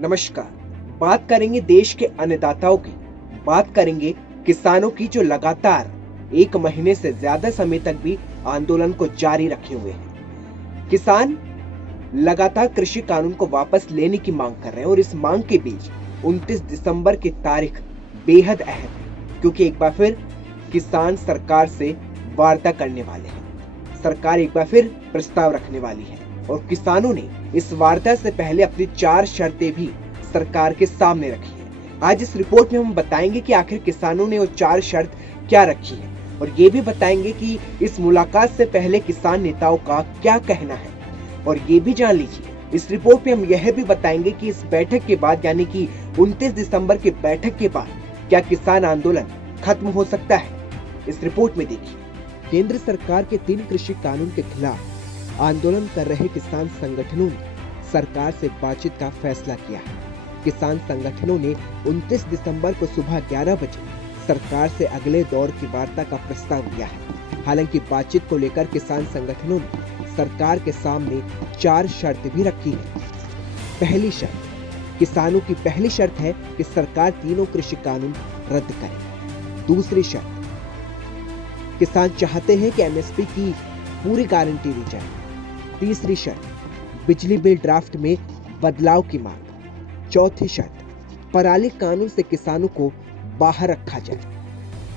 नमस्कार। बात करेंगे देश के अन्नदाताओं की। बात करेंगे किसानों की जो लगातार 1 महीने से ज्यादा समय तक भी आंदोलन को जारी रखे हुए हैं। किसान लगातार कृषि कानून को वापस लेने की मांग कर रहे हैं और इस मांग के बीच 29 दिसंबर की तारीख बेहद अहम है, क्योंकि एक बार फिर किसान सरकार से वार्ता करने वाले हैं। सरकार एक बार फिर प्रस्ताव रखने वाली है और किसानों ने इस वार्ता से पहले अपनी 4 शर्तें भी सरकार के सामने रखी है। आज इस रिपोर्ट में हम बताएंगे कि आखिर किसानों ने वो 4 शर्त क्या रखी है और ये भी बताएंगे कि इस मुलाकात से पहले किसान नेताओं का क्या कहना है। और ये भी जान लीजिए, इस रिपोर्ट में हम यह भी बताएंगे कि इस बैठक के बाद यानी कि 29 दिसंबर की बैठक के बाद क्या किसान आंदोलन खत्म हो सकता है। इस रिपोर्ट में देखिए, केंद्र सरकार के 3 कृषि कानून के खिलाफ आंदोलन कर रहे किसान संगठनों ने सरकार से बातचीत का फैसला किया है। किसान संगठनों ने 29 दिसंबर को सुबह 11 बजे सरकार से अगले दौर की वार्ता का प्रस्ताव दिया है। हालांकि बातचीत को लेकर किसान संगठनों ने सरकार के सामने 4 शर्त भी रखी है। पहली शर्त, किसानों की पहली शर्त है कि सरकार तीनों कृषि कानून रद्द करे। दूसरी शर्त, किसान चाहते हैं कि एमएसपी की पूरी गारंटी दी जाए। तीसरी शर्त, बिजली बिल ड्राफ्ट में बदलाव की मांग। चौथी शर्त, पराली कानून से किसानों को बाहर रखा जाए।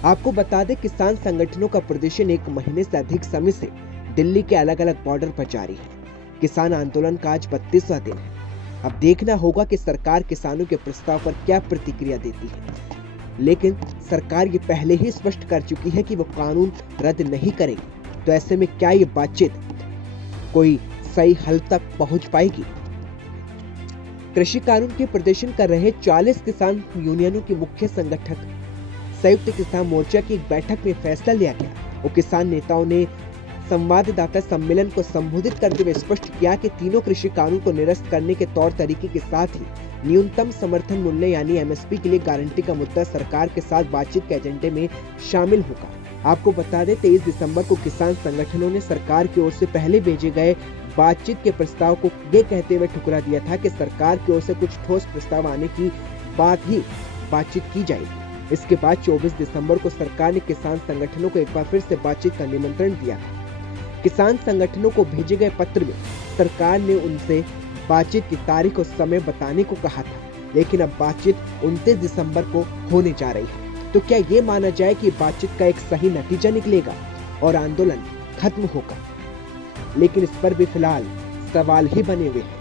आपको बता दें, किसान संगठनों का प्रदर्शन 1 महीने से अधिक समय से दिल्ली के अलग अलग बॉर्डर पर जारी है। किसान आंदोलन का आज 32वां दिन है। अब देखना होगा कि सरकार किसानों के प्रस्ताव पर क्या प्रतिक्रिया देती है। लेकिन सरकार ये पहले ही स्पष्ट कर चुकी है कि वो कानून रद्द नहीं करेगी। तो ऐसे में क्या ये बातचीत कोई सही हल तक पहुंच पाएगी? कृषि कानून के प्रदर्शन कर रहे 40 किसान यूनियनों के मुख्य संगठक संयुक्त किसान मोर्चा की एक बैठक में फैसला लिया गया। वो किसान नेताओं ने संवाददाता सम्मेलन को संबोधित करते हुए स्पष्ट किया कि तीनों कृषि कानून को निरस्त करने के तौर तरीके के साथ ही न्यूनतम समर्थन मूल्य यानी एमएसपी के लिए गारंटी का मुद्दा सरकार के साथ बातचीत के एजेंडे में शामिल होगा। आपको बता दें, 23 दिसंबर को किसान संगठनों ने सरकार की ओर से पहले भेजे गए बातचीत के प्रस्ताव को ये कहते हुए ठुकरा दिया था कि सरकार की ओर से कुछ ठोस प्रस्ताव आने की बात ही बातचीत की जाएगी। इसके बाद 24 दिसंबर को सरकार ने किसान संगठनों को एक बार फिर से बातचीत का निमंत्रण दिया। किसान संगठनों को भेजे गए पत्र में सरकार ने उनसे बातचीत की तारीख और समय बताने को कहा था, लेकिन अब बातचीत 29 दिसंबर को होने जा रही है। तो क्या ये माना जाए कि बातचीत का एक सही नतीजा निकलेगा और आंदोलन खत्म होगा? लेकिन इस पर भी फिलहाल सवाल ही बने हुए हैं।